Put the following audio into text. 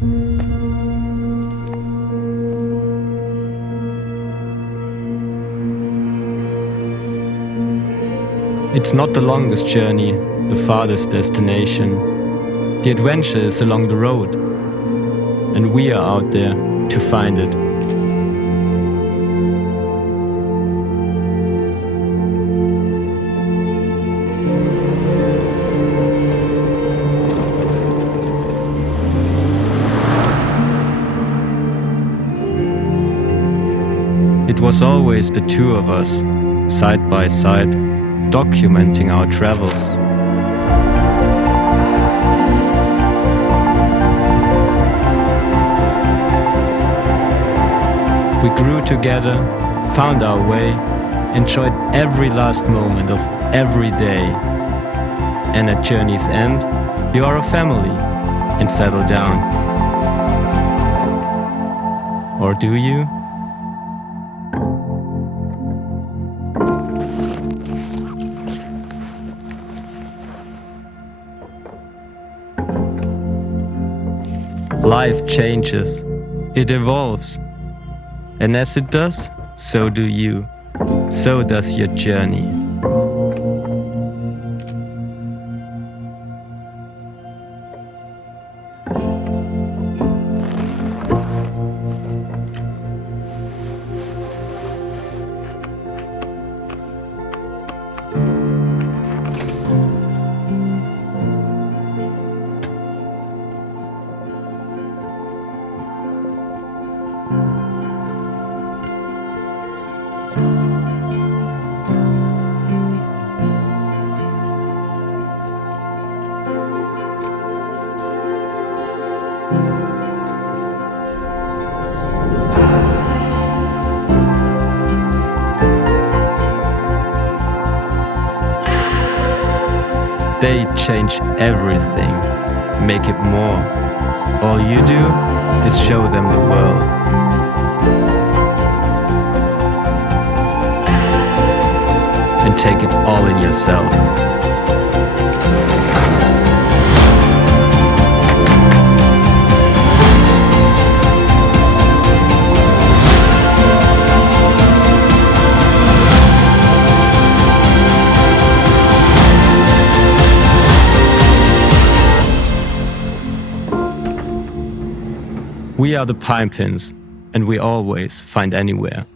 It's not the longest journey, the farthest destination. The adventure is along the road, and we are out there to find it. It was always the two of us, side by side, documenting our travels. We grew together, found our way, enjoyed every last moment of every day. And at journey's end, you are a family and settle down. Or do you? Life changes, it evolves, and as it does, so do you, so does your journey. They change everything, make it more. All you do is show them the world. And take it all in yourself. We are the Pine Pins, and we always find anywhere.